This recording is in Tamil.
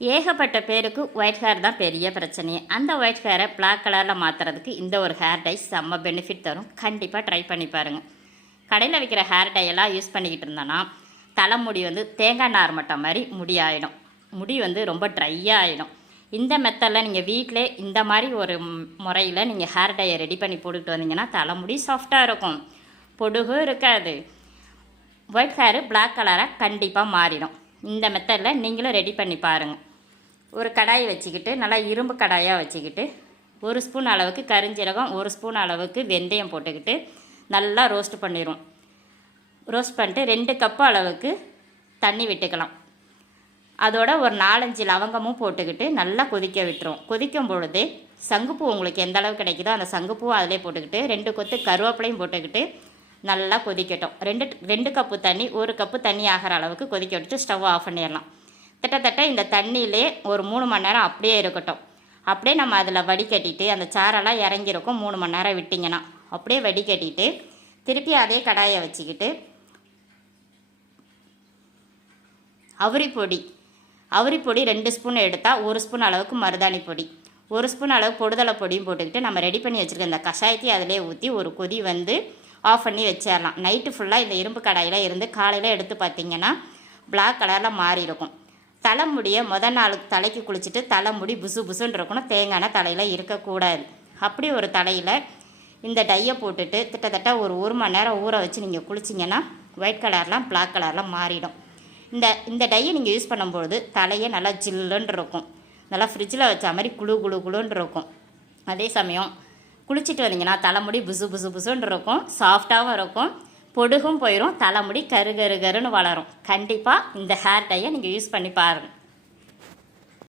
ஏகப்பட்ட பேருக்கு ஒயிட் ஹேர் தான் பெரிய பிரச்சனையே. அந்த ஒயிட் ஹேரை பிளாக் கலரில் மாற்றுறதுக்கு இந்த ஒரு ஹேர் டை செம்ம பெனிஃபிட் தரும். கண்டிப்பாக ட்ரை பண்ணி பாருங்கள். கடையில் விற்கிற ஹேர் டை எல்லாம் யூஸ் பண்ணிக்கிட்டு இருந்தோன்னா தலைமுடி தேங்காய் நார் மட்டை மாதிரி முடி ஆகிடும். முடி ரொம்ப ட்ரையாக ஆகிடும். இந்த மெத்தடில் நீங்கள் வீட்டிலே இந்த மாதிரி ஒரு முறையில் நீங்கள் ஹேர் டையை ரெடி பண்ணி போட்டுக்கிட்டு வந்தீங்கன்னா தலைமுடி சாஃப்டாக இருக்கும், பொடுகும் இருக்காது, ஒயிட் ஹேரு பிளாக் கலராக கண்டிப்பாக மாறிடும். இந்த மெத்தடில் நீங்களும் ரெடி பண்ணி பாருங்கள். ஒரு கடாயை வச்சுக்கிட்டு நல்லா இரும்பு கடாயாக வச்சுக்கிட்டு 1 ஸ்பூன் அளவுக்கு கரிஞ்சீரகம், 1 ஸ்பூன் அளவுக்கு வெந்தயம் போட்டுக்கிட்டு நல்லா ரோஸ்ட் பண்ணிடுவோம். ரோஸ்ட் பண்ணிட்டு 2 கப்பு அளவுக்கு தண்ணி விட்டுக்கலாம். அதோட ஒரு 4-5 லவங்கமும் போட்டுக்கிட்டு நல்லா கொதிக்க விட்டுருவோம். கொதிக்கும் பொழுது சங்குப்பூ உங்களுக்கு எந்த அளவு கிடைக்குதோ அந்த சங்குப்பூ அதிலே போட்டுக்கிட்டு 2 கொத்து கருவேப்பிலையும் போட்டுக்கிட்டு நல்லா கொதிக்கட்டும். 2 கப்பு தண்ணி 1 கப்பு தண்ணி ஆகிற அளவுக்கு கொதிக்க விட்டு ஸ்டவ் ஆஃப் பண்ணிடலாம். கிட்டத்தட்ட இந்த தண்ணியிலே ஒரு 3 மணி நேரம் அப்படியே இருக்கட்டும். அப்படியே நம்ம அதில் வடிகட்டிட்டு அந்த சாரெல்லாம் இறங்கியிருக்கும் 3 மணி நேரம் விட்டிங்கன்னா. அப்படியே வடிகட்டிட்டு திருப்பி அதே கடாயை வச்சுக்கிட்டு அவுரி பொடி 2 ஸ்பூன் எடுத்தால் 1 ஸ்பூன் அளவுக்கு மருதாணி பொடி, 1 ஸ்பூன் அளவு பொடுதலை பொடியும் போட்டுக்கிட்டு நம்ம ரெடி பண்ணி வச்சுருக்க இந்த கஷாயத்தையும் அதிலே ஊற்றி ஒரு கொதி ஆஃப் பண்ணி வச்சிடலாம். நைட்டு ஃபுல்லாக இந்த இரும்பு கடாயில் இருந்து காலையில் எடுத்து பார்த்திங்கன்னா பிளாக் கலரில் மாறி இருக்கும். தலைமுடியை நாள் தலைக்கு குளிச்சுட்டு தலைமுடி புசு புசுன்னு இருக்கணும், தேங்காய் தலையில் இருக்கக்கூடாது. அப்படி ஒரு தலையில் இந்த டையை போட்டுட்டு கிட்டத்தட்ட ஒரு 1 மணி நேரம் ஊற வச்சு நீங்கள் குளிச்சிங்கன்னா ஒயிட் கலர்லாம் பிளாக் கலரில் மாறிடும். இந்த டையை நீங்கள் யூஸ் பண்ணும்பொழுது தலையை நல்லா ஜில்லுன்னு இருக்கும், நல்லா ஃப்ரிட்ஜில் வச்ச மாதிரி குளுன்னு இருக்கும். அதே சமயம் குளிச்சுட்டு வந்தீங்கன்னா தலைமுடி புசு புசு புசுன்னு இருக்கும், சாஃப்டாகவும் இருக்கும், பொடுகும் போயிடும், தலைமுடி கருன்னு வளரும். கண்டிப்பாக இந்த ஹேர் டையை நீங்கள் யூஸ் பண்ணி பாருங்கள்.